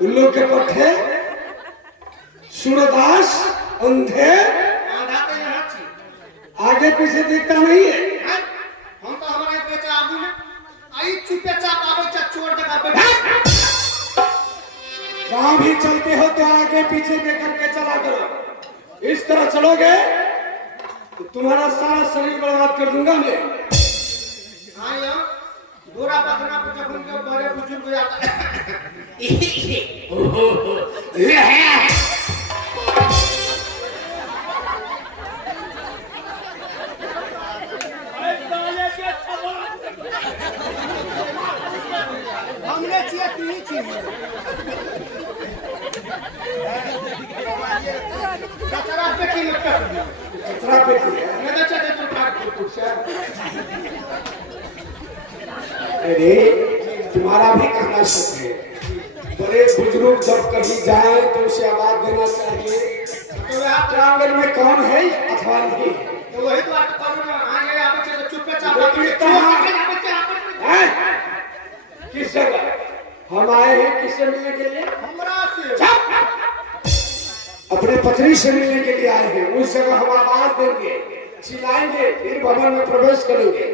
उल्लू के पट्टे सूरदास अंधे आधा तो यहाँ छी आगे पीछे दिखता नहीं है। हम तो हमारे बेचा आगू में आई चुपे चाप आवे चा चोर जगह पे जहां भी चलते हो तो आगे पीछे देख करके चला करो। इस तरह चलोगे तो तुम्हारा सारा शरीर बर्बाद कर दूंगा मैं। हाँ यार गोरा पकना पे जब उनके बड़े बुजुर्ग जाता हमने चिया तीन चाहिए कचरा पे की लगता है कचरा पे की है। मैं तो चाहते तो काट के कुछ अरे तुम्हारा भी कहना सच है। बड़े बुजुर्ग जब कहीं जाए तो उसे आवाज देना चाहिए तो आप आंगन में कौन है अथवा नहीं। तो वही तो आप करो आगे आवे तो चुपे चाप लेकिन कहाँ किस जगह हम आए हैं किससे मिलने के लिए? हमरा से अपने पत्नी से मिलने के लिए आए हैं। उस जगह हम आवाज देंगे चिल्लाएंगे फिर भवन में प्रवेश करेंगे।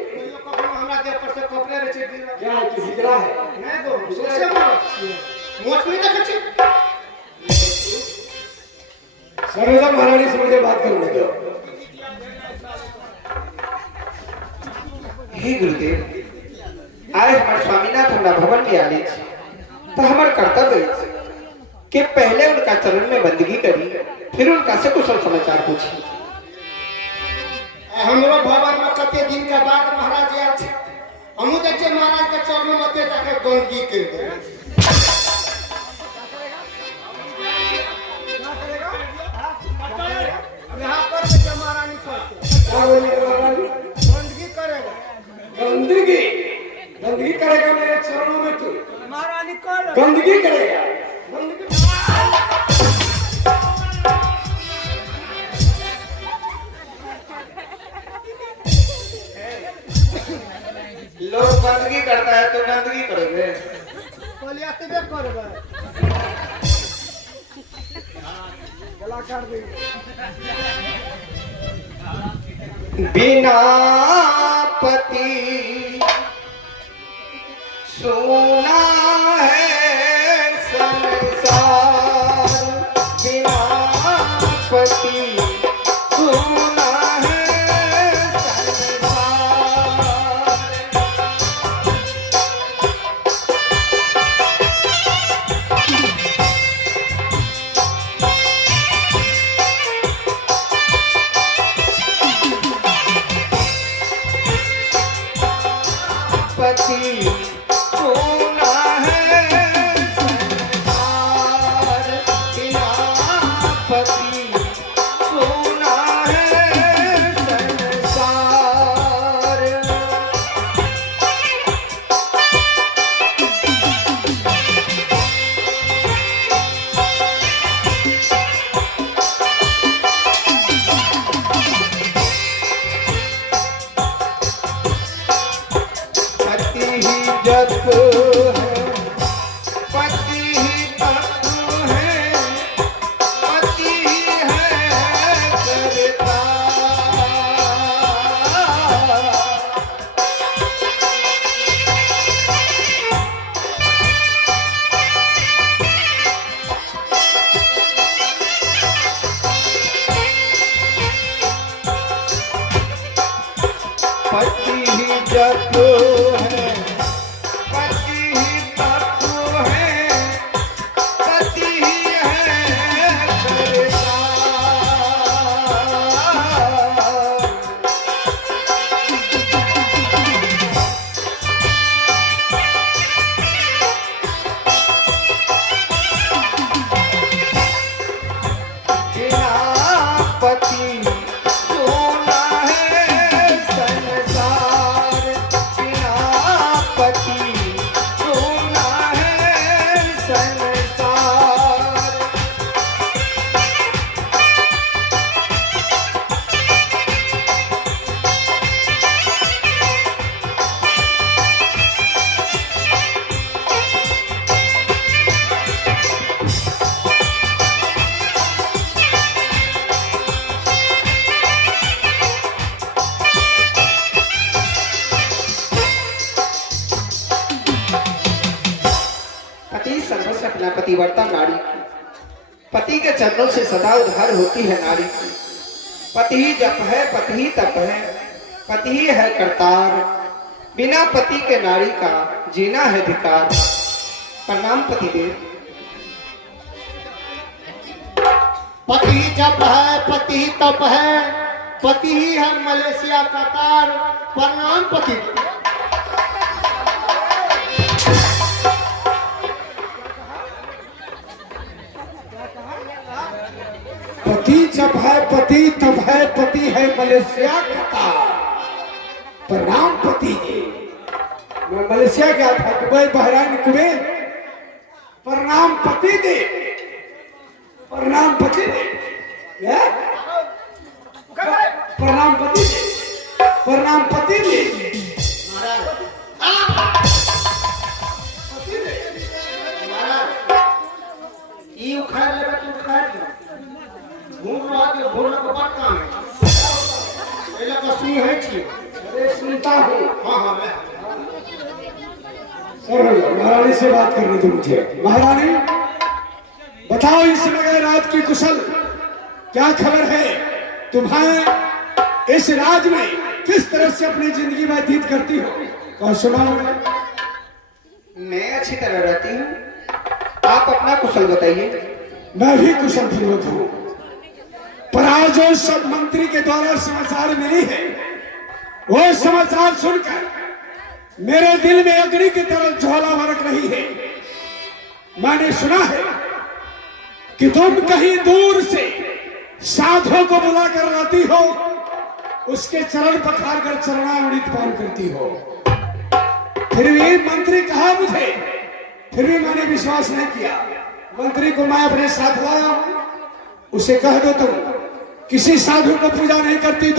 हमरा देह पर से कपड़े रे छे क्या है कि हिजरा है? नहीं दो सोचे मोच नहीं देखे छी सरोजा महारानी से मुझे बात करने दो। हे गुरुदेव आज हमारे स्वामीनाथ हमरा भवन में आले तो हमार कर्तव्य है कि पहले उनका चरण में बंदगी करी फिर उनका से कुशल समाचार पूछी। हमरो भवन में कते दिन के बाद महाराज आयल छे हमहु देखे महाराज के चरणों में ते जाके गंदगी कर दे यहाँ पर के महारानी करते क्या बोलिए महारानी? गंदगी करेगा गंदगी गंदगी करेगा मेरे चरणों में तू महारानी कर गंदगी करेगा। लोग बंदगी करता है तो गंदगी करोगे। बोलिया तबे करबे गला काट दे बिना पति सोना है संसार बिना पति सोना है संसार। पति सोना है संसार बिना पति सोना है संसार। पति ही जप है पति ही तप है पति ही है करता। पति ही जप है पति ही तप है पति ही है करता। बिना पति सोना है संसार बिना पति सोना है संसार। पति सर्वस्व अपना पतिव्रता नारी की। पति के चरणों से सदा उद्धार होती है नारी की। पति ही जप है, पति ही तप है, पति ही है करतार। बिना पति के नारी का जीना है धिकार। प्रणाम पतिदेव। पति ही जप है, पति ही तप है, पति ही है मलेशिया का तार। प्रणाम पति। पति जब है, पति तब है, पति है मलेशिया का तार। प्रणाम पति जी। मैं मलेशिया गया था, दुबई, बहराइन, कुवैत। प्रणाम पति दे, प्रणाम पति दे, प्रणाम पति दे, प्रणाम पति दे। ये उखाड़ लेगा तो उखाड़ दो। घूम रहा है, घूमने को बात काम है। ये लगा सुन है छी। अरे सुनता हूँ। हाँ हाँ मैं। सर महारानी से बात करनी थी मुझे। महारानी बताओ इस समय रात की कुशल क्या खबर है? तुम्हारे इस राज में किस तरह से अपनी जिंदगी व्यतीत करती हो? कौन सुना मुझे? मैं अच्छी तरह रहती हूँ, आप अपना कुशल बताइए। मैं भी कुशल पूर्वक हूँ, पर आज जो सब मंत्री के द्वारा समाचार मिली है, वो समाचार सुनकर मेरे दिल में अग्नि की तरह ज्वाला भड़क रही है। मैंने सुना है कि तुम कहीं दूर से साधुओं को बुलाकर लाती हो, उसके चरण पखार कर चरणामृत पान करती हो। फिर भी मंत्री कहा मुझे, फिर भी मैंने विश्वास नहीं किया। मंत्री को मैं अपने साथ लाया, उसे कह दो तुम किसी साधु को पूजा नहीं करती,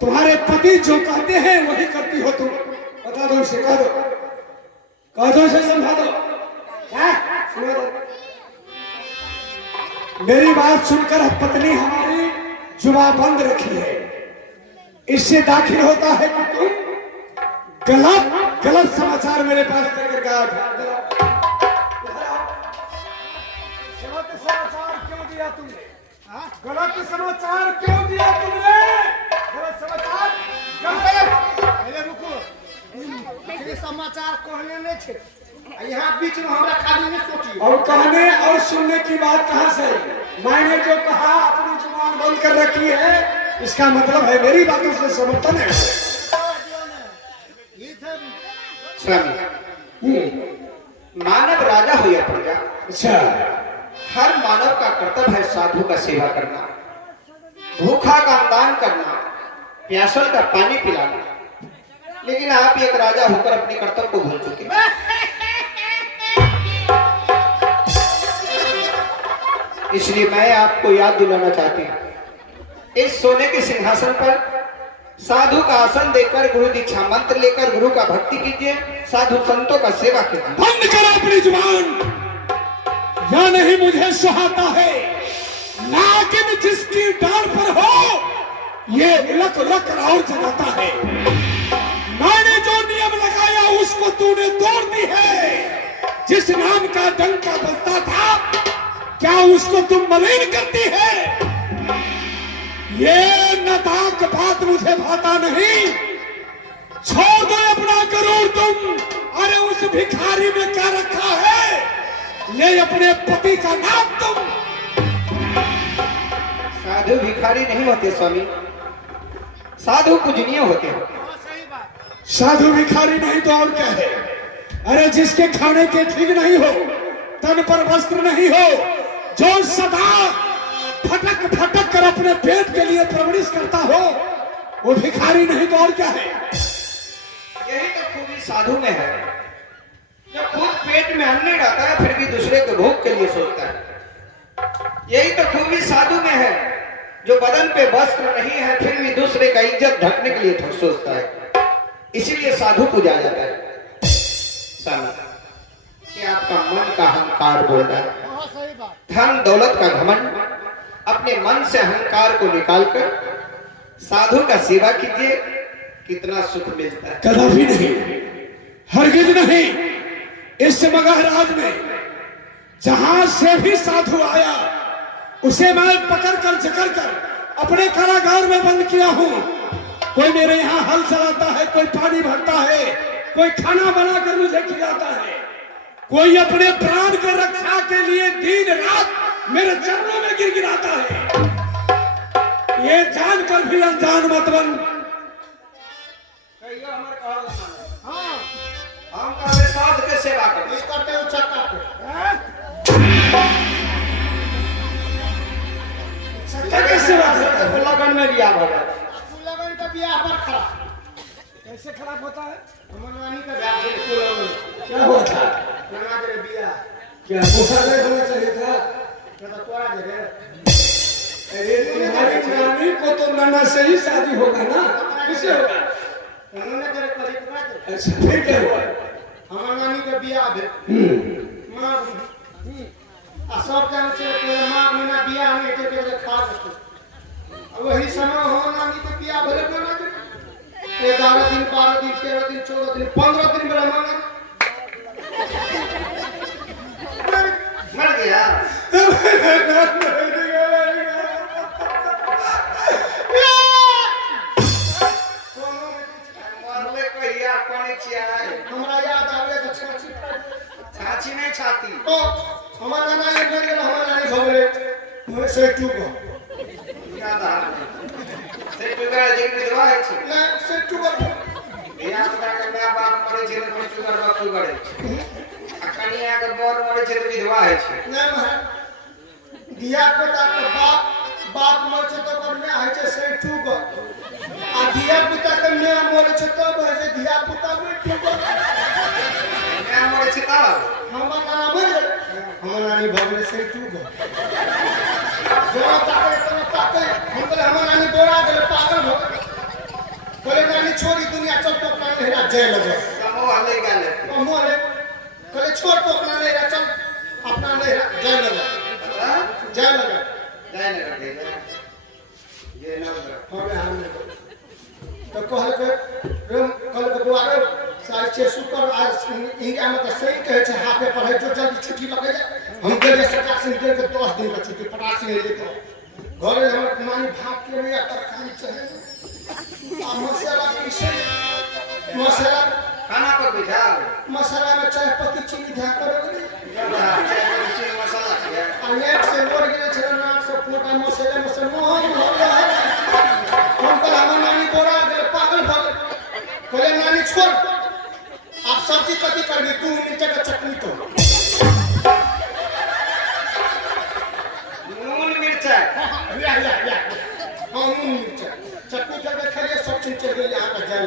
तुम्हारे पति जो कहते हैं वही करती हो तुम। बता दो उसे, कह दो उसे, समझा दो। सुना दो। मेरी बात सुनकर पत्नी हमारी जुबान बंद रखी है। इससे दाखिल होता है कि तुम गलत समाचार मेरे पास लेकर गया था। गलत समाचार क्यों दिया तुमने? गलत समाचार क्यों दिया तुमने? गलत समाचार पहले रुको। ये समाचार कहने नहीं थे। यहाँ बीच में हमरा खाली नहीं सोची। और कहने और सुनने की बात कहाँ से? मैंने जो कहा अपनी जुबान बंद कर रखी है, इसका मतलब है मेरी बातों से समर्थन है। स्वामी, मानव राजा हो या प्रजा, अच्छा, हर मानव का कर्तव्य है साधु का सेवा करना, भूखा का दान करना, प्यासल का पानी पिलाना। लेकिन आप एक राजा होकर अपने कर्तव्य को भूल चुके। इसलिए मैं आपको याद दिलाना चाहती हूँ, इस सोने के सिंहासन पर साधु का आसन देकर, गुरु दीक्षा मंत्र लेकर गुरु का भक्ति कीजिए, साधु संतों का सेवा कीजिए। बंद करो अपनी जुबान, या नहीं मुझे सुहाता है। नागिन जिसकी डाल पर हो, ये लक लक और जगाता है। मैंने जो नियम लगाया उसको तूने तोड़ दी है। जिस नाम का डंका बजता था, क्या उसको तुम मलिन करती है? ये नादाक बात मुझे भाता नहीं। छोड़ दो अपना गरूर तुम। अरे उस भिखारी में क्या रखा है? ले अपने पति का नाम तुम। साधु भिखारी नहीं होते स्वामी, साधु पूजनीय होते हैं। साधु भिखारी नहीं तो और क्या है? अरे जिसके खाने के ठीक नहीं हो, तन पर वस्त्र नहीं हो, जो सदा फटक फटक कर अपने पेट के लिए परवरिश करता हो, वो भिखारी नहीं तो और क्या है? यही तो खूबी साधु में है, जो खुद पेट में अन्न नहीं रहता है फिर भी दूसरे के भूख के लिए सोचता है। यही तो खूबी साधु में है, जो बदन पे वस्त्र नहीं है फिर भी दूसरे का इज्जत ढकने के लिए सोचता है। इसीलिए साधु पूजा जाता है। कि आपका मन का अहंकार बोल रहा है, धन दौलत का घमंड, अपने मन से अहंकार को निकालकर साधु का सेवा कीजिए, कितना सुख मिलता है। कदापि नहीं, हरगिज नहीं। इस मगहराज में जहां से भी साधु आया उसे मैं पकड़ कर जकड़ कर अपने कारागार में बंद किया हूं। कोई मेरे यहाँ हल चलाता है, कोई पानी भरता है, कोई खाना बनाकर मुझे खिलाता है, कोई अपने प्राण के रक्षा के लिए दिन रात मेरे चरणों में गिड़गिड़ाता है। ये जानकर भी अनजान मत बन। कहियो हमर कहल सुन। हां हम कहबे साध के सेवा कर। ई करते हो चक्का पे के सेवा करता है। लगन में बियाह हो गया। लगन का बियाह पर खड़ा कैसे खराब होता है? हमर नानी का बियाह से लगन क्या हुआ था? बना दे बियाह क्या दूसरा नहीं होना चाहिए था? तो तोड़ा दे तुम्हारी नानी को तो नाना से ही शादी होगा ना, किसे होगा? उन्होंने तेरे करीब कर दे। अच्छा ठीक है। हमर नानी का बियाह दे मां आ सब जान से कोई मां महीना बियाह नहीं के के खा दे। वही समय हो नानी के बियाह भले बना दे। 11 दिन 12 दिन 13 दिन 14 दिन 15 दिन बड़ा मांगे मर गया। मरले कहिया पानी चियाए। हमरा याद आवे तो छाछी नहीं छाती। तो हमारा नानी मर गेल, हमारा नानी भगले मैं से चुप याद आ से टुकड़ा देख विधवा है छी। ना से चुप बियाह का कन्या बाप मरे छै तो टुकड़ बाप टुकड़े छै। आ कन्या के बर मरे छै तो विधवा है छी। ना महाराज दिया पिता के बाप मर छै तो कन्या है छै से चुप आ दिया पिता के कन्या मर छै तो है छै दिया पिता में चुप। कन्या मरे छै तब हमर नाना मर गेल, हमर नानी भगले से चुप जोरा ताके हम बोले हमर नानी बोरा गेल पागल हो गए। बोले नानी छोड़ी दुनिया चल तो अपना नेहरा जय लगे कमो हले गेले। मोरे बोले छोड़ तो अपना नेहरा चल अपना नेहरा जय लगे हां जय लगे जाए न रखे ये ना हमें हम तो कहल के बुआरे साइड से सुपर आज इंडिया में तो सही कहे छै हाथे पढ़े जो जल्दी छुट्टी लगे हम गेले सरकार से दे के 10 दिन का छुट्टी पटासी नहीं लेते घरे हमर नानी भात के लिए तरकारी चाहिए आ मसाला पीसे मसाला खाना पर बिठा मसाला में चाय पत्ती चीनी धा करोगे मसाला किया आ एक से मोर गेले छै नाम से फोटा मसाला में से मोहन हो गया हम कल हमर नानी बोरा गेले पागल भग बोले नानी छोड़ आप सब्जी कथी करबी तू नीचे का चटनी तो नून मिर्चा या हम नीचे चटनी करके खाइए सब चीज चल गेल यहां का जाए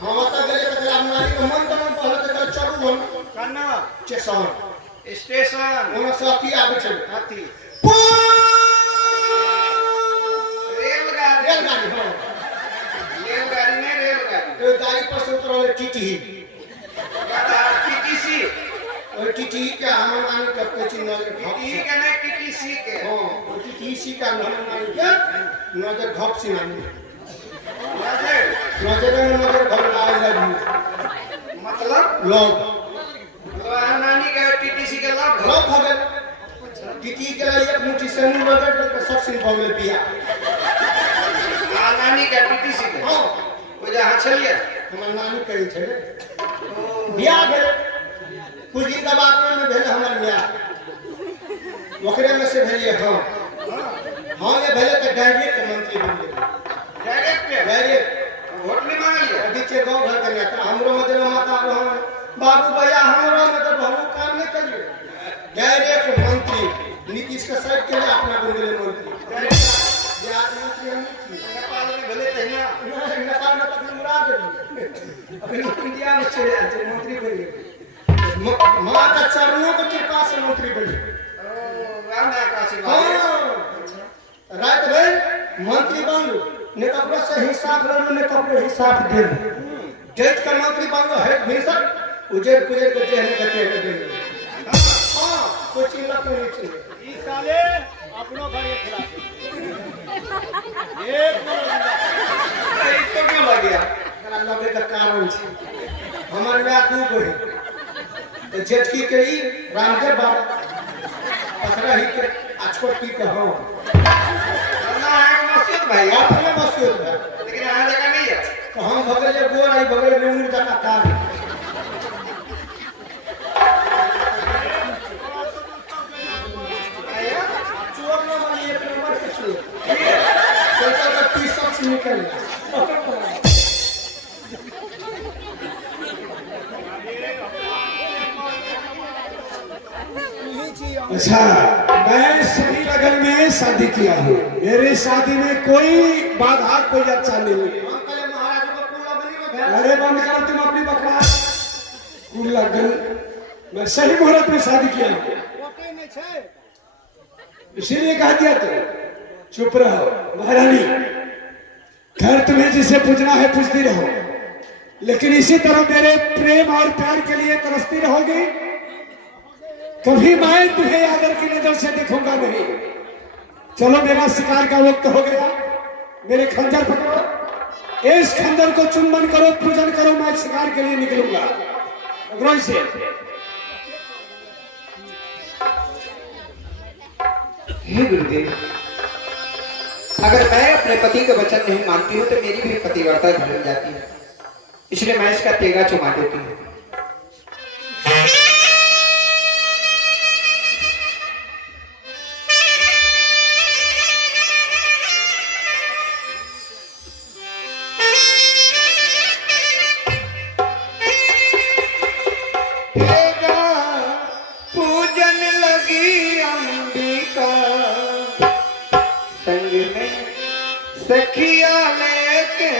हम आता गेले तो हम नानी के मन बन पहले तो चलू हम कन्ना स्टेशन स्टेशन ओना साथी आबे छै हाथी रेलगाड़ी हां रेलगाड़ी नहीं रेलगाड़ी ए गाड़ी पर से उतरले टीटी टीटीसी और टीटी के हमर नानी के कहै छै नजर टीटी के नहीं टीटीसी के हां टीटी का हमर नानी के नजर घप से नानी नजर नजर में नजर घर आए लगी मतलब लोग नानी के टीटीसी के लाभ लोग भगल टीटी के लिए एक मुट्ठी से मुंह नजर के सब सिन भगल पिया नानी के टीटीसी के हां वो जहां छलिए हमर नानी कहै छै बियाह भेल कुछ दिन के बाद में भेल हमर बियाह ओकरे में से भेलिए हां हां ये भेले तो डायरेक्ट मंत्री बन गेल डायरेक्ट वोट नहीं मांगलिए पीछे गांव घर के नेता हमरो में देना माता हम बाबू भैया हमरो में तो बहुत काम नहीं करिए डायरेक्ट मंत्री नीतीश के साइड के लिए अपना बन गेले मंत्री बिहार मंत्री हम नेपाल में भले तहिया नेपाल में तक मुरा दे अभी इंडिया में चले आते मंत्री बन गए मां का चरणों के कृपा से मंत्री बन गए राम का आशीर्वाद रात भर मंत्री बन ने कपड़ा से हिसाब लो ने कपड़े हिसाब दे डेट का मंत्री बन है भीषण उजेर पुजेर के जेहने गते दे हां कोई चिल्ला तो नहीं चाहिए इस साले अपनो घर एक खिला एक इसको क्यों लग गया लगे का कारण छे हमर में दू गई तो जेठकी के ही रामदेव बाबा पतरा ही के आजकल की कहो ना आग मसीह भाई अपने मसूद है लेकिन यहाँ जगह नहीं है तो हम भगले गोर आई भगले में मुर्दा का काम चोर ना वाली एक नंबर के चोर सोचा का 30 से निकल अच्छा, मैं सही लगन में शादी किया हूँ। मेरे शादी में कोई बाधा, कोई अच्छा नहीं है। हम पहले महाराज को पूरा बनी में भेज अरे बंद कर तुम अपनी बकवास। कुल लगन मैं सही मुहूर्त में शादी किया हूँ, इसीलिए कहा दिया तो चुप रहो महारानी। घर तुम्हें जिसे पूजना है पूछती रहो, लेकिन इसी तरह मेरे प्रेम और प्यार के लिए तरसती रहोगी। कभी मैं तुम्हें आदर की नजर से देखूंगा नहीं। चलो मेरा शिकार का वक्त हो गया, मेरे खंजर पकड़ो, इस खंजर को चुंबन करो, पूजन करो, मैं शिकार के लिए निकलूंगा। पकड़ो इसे। हे गुरुदेव, अगर मैं अपने पति का वचन नहीं मानती हूँ तो मेरी भी पतिव्रता धर्म जाती है, इसलिए मैं इसका तेगा चुमा देती हूँ। पूजन लगी अंबिका संग में सखिया लेके